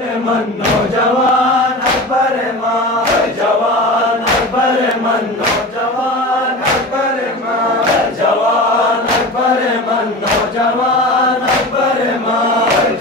मन नौजवान अकबर माँ जवान अकबर मन नौजवान अकबर माँ जवान अकबर मन नौजवान अकबर माँ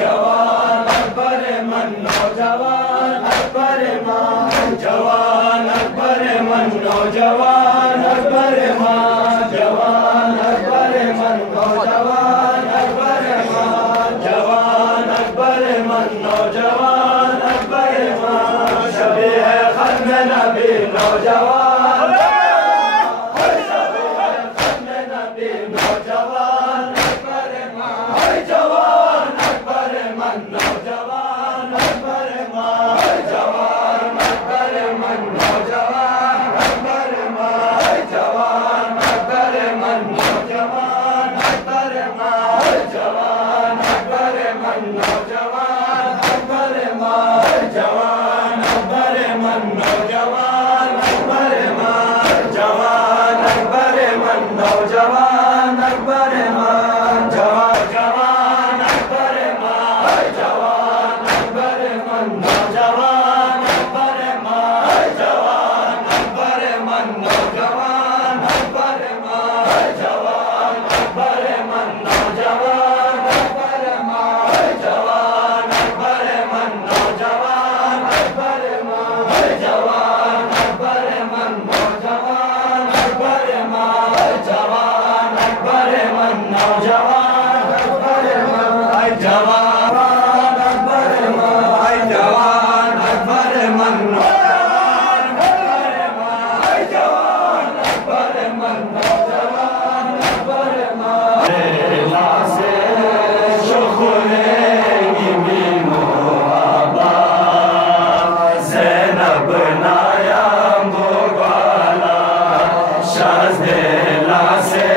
जवान अकबर मन नौजवान अकबर माँ जवान अकबर मन नौजवान अकबर माँ जवान अकबर मन नौजवान अकबर माँ जवान अकबर मन नौजवान अकबर माँ शबे है खत्म नबी नौजवान खत्म नबी नौजवान अकबर माँ जवान अकबर मन नौजवान अकबर माँ जवान अकबर मन नौजवान अकबर माँ जवान अकबर मन नौजवान अकबर माँ जवान अकबर मन नौजवान अकबर माँ जवान अकबर मन नौजवान अकबर माँ जवान अकबर मन नौजवान अकबर माँ जवान जवान अकबर माँ जवान अकबर मन नौजवान अकबर माँ जवान अकबर मन नौजवान अकबर माँ जवान अकबर मन नौजवान अकबर माँ जवान अकबर मन नौजवान अकबर माँ जवान अकबर मन नौजवान अकबर माँ जवान अकबर मन नौजवान अकबर माँ जवान अकबर माँ जवान अकबर मन नौजवान अकबर माँ जवान अकबर मन नौजवान अकबर माँ लासे शुक्रेगी मीनो आबा ज़ैनब नाया मुबाला शाज़े लासे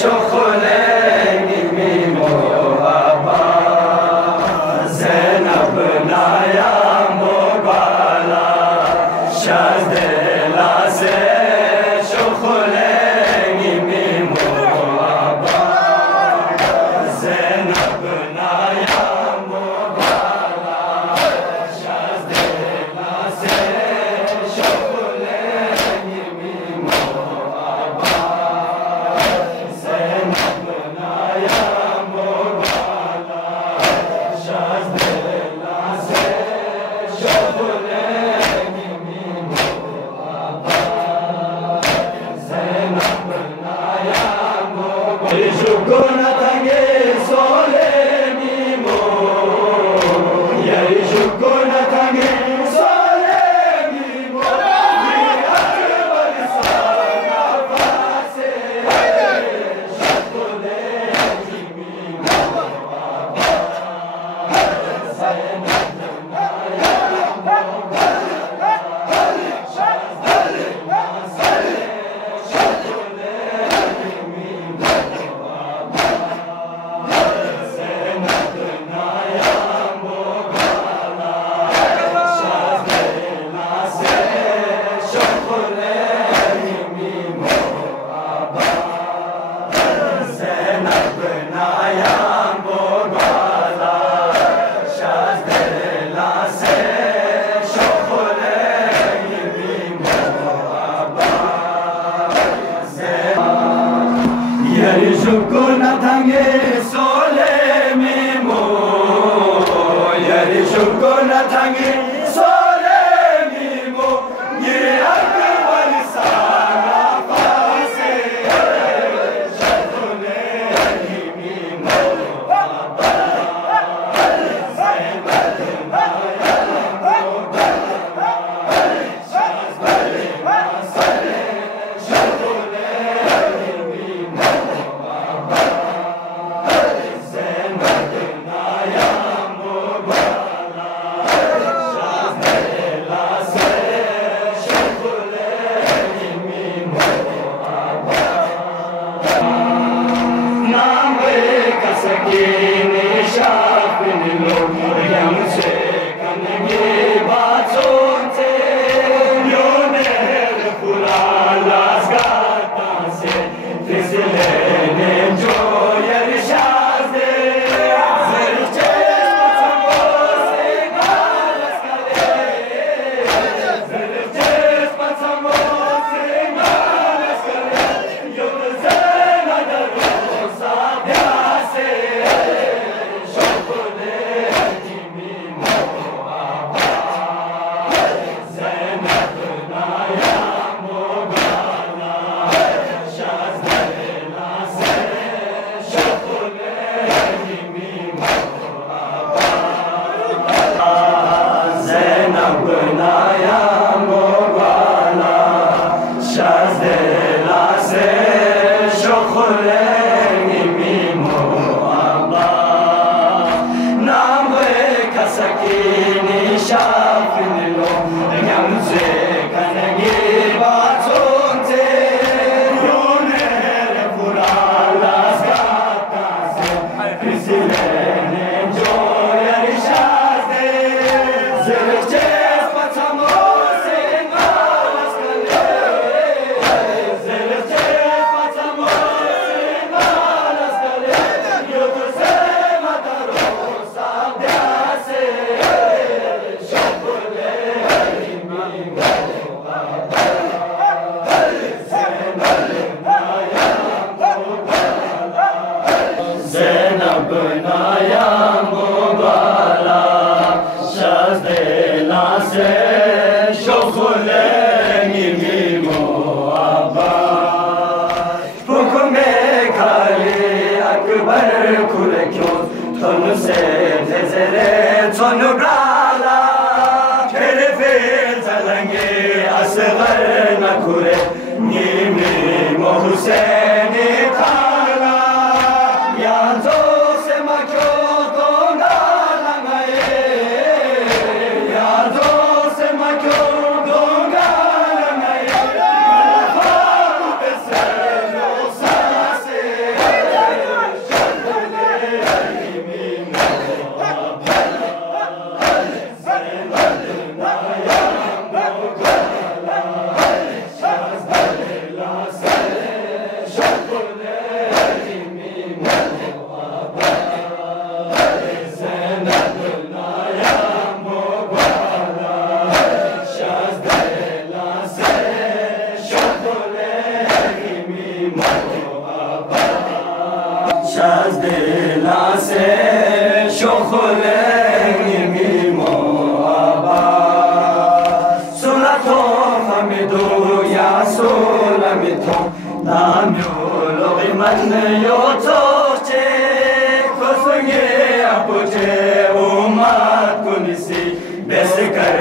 शुक्रेगी मीनो आबा ज़ैनब नाया मुबाला शाज़े लासे शुक्रेगी मीनो आबा ज़ैनब नाया मुबाला शाज़े लासे शुक्रेगी मीनो आबा ज़ैनब नाया मुबाला शाज़े लासे शुक्रेगी मीनो आबा ज़ैनब नाया मुबाला शुक्र तंगे सोले मीमो यही शुक्र तंगे सोले मीमो ये अकबर सारा पासे शुक्रे मीमो आबा ज़ैनब नाया मुबाला शाज़े लासे शुक्रेगी मीनो आबा ज़ैनब नाया मुबाला शाज़े लासे शुक्रेगी मीनो आबा ज़ैनब नाया मुबाला शाज़े लासे शुक्रेगी मीनो आबा यही शुक्र तंगे सोले मीमो यही शुक्र तंगे सोले मीमो ये अकबर सारा पासे शुक्रेगी मीनो आबा ज़ैनब नाया मुबाला शाज़े लासे शुक्रेगी मीनो आबा ज़ैनब नाया मुबाला शाज़े Shokhuleni mimo aba Namwe kasakini shafinilo Nyamze kanagi batonte Yunere purala skatase Prisilene joya rishazde Zelekçez patamose ngalas kale Zelekçez patamose ngalas kale Yudurse matarosa abdase Shokhuleni mimo Zenab nayam bala Shazde nase Shokhuleni mimo aba Hukume kali akbar kurekyon Tonu se tezere tonu brala Kerefe talange asgar nakure Nimi mo Huseni kala Yanto se makyo dongalangaye Yanto se makyo dongalangaye Malafaru beseno sase Shokhuleni mimo aba Zenab nayam bala Shazde lase Shokhuleni mimo aba Zenab nayam bala Shazde lase Shokhuleni mimo aba Shazde lase Shokhuleni mimo aba Sulato hamidu ya sulamito Namyo logiman yotoche Kosunye apoche umat kunisi Besikar